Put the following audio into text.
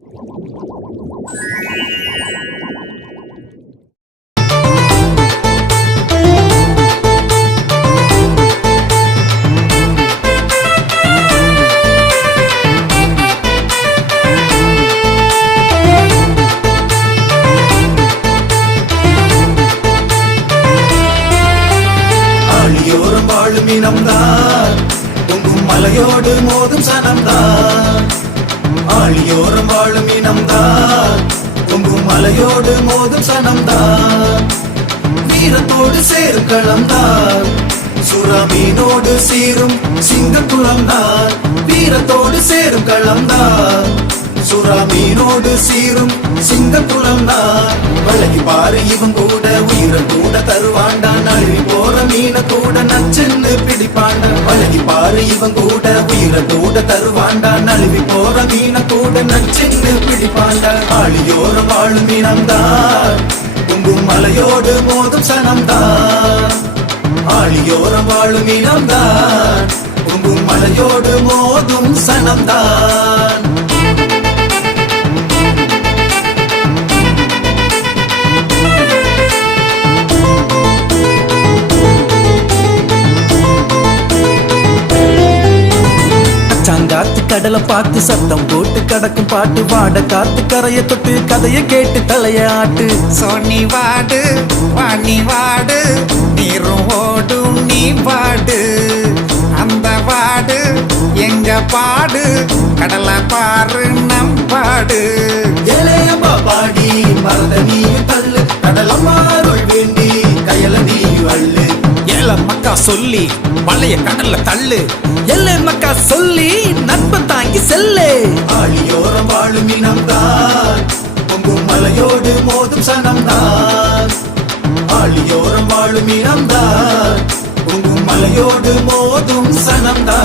ஆழியோரம் வாழும் இனம்தான் பொங்கும் மலையோடு மோதும் சனம்தான். ஆழியோரம் வாழும் இனம்தான் பொங்கும் மலையோடு மோதும் சனம்தான். வீரத்தோடு சேரும் களம்தான் சுறாமீனோடு சீரும் சிங்கக்குளம்தான். வீரத்தோடு சேரும் களம்தான் சுறாமீனோடு சீரும் சிங்கக்குளம்தான். வழங்கி பாரு இவன் கூட உயிரை கூட தருவாண்டா. நழுவி போற மீன கூட நச்சென்னு பிடிப்பாண்டா. வழங்கி பாரு இவன் கூட உயிரை கூட தருவாண்டா. நழுவி போற மீன கூட நச்சென்னு பிடிப்பாண்டா. ஆழியோரம் வாழும் மீனம்தான் பொங்கும் மலையோடு மோதும் சனம்தான். ஆழியோரம் வாழும் மீனம்தான் பொங்கும் மலையோடு மோதும் சனம்தான். சாங்காத்து கடலை பார்த்து சத்தம் போட்டு கடக்கும் பாட்டு வாட காத்து கரைய தொட்டு கதைய கேட்டு தலைய ஆட்டு. சொன்னி வாடு வாணி வாடு நீரும் ஓடும் நீ வாடு. அந்த வாடு எங்க பாடு கடலை பாரு நம் பாடு. ஏழையம்பா பாடி மறந்த நீயும் தள்ளு. கடலம்மாருள் வேண்டி கையல நீயும் அள்ளு. ஏல மக்கா சொல்லி பழைய கடல்ல தள்ளு. எல்லை மக்கா சொல்லி நட்பு தாங்கி செல்லு. ஆழியோரம் வாழும் இனம்தான் பொங்கும் மலையோடு மோதும் சனம்தான். ஆழியோரம் வாழும் இனம்தான் பொங்கும் மலையோடு மோதும் சனம்தான்.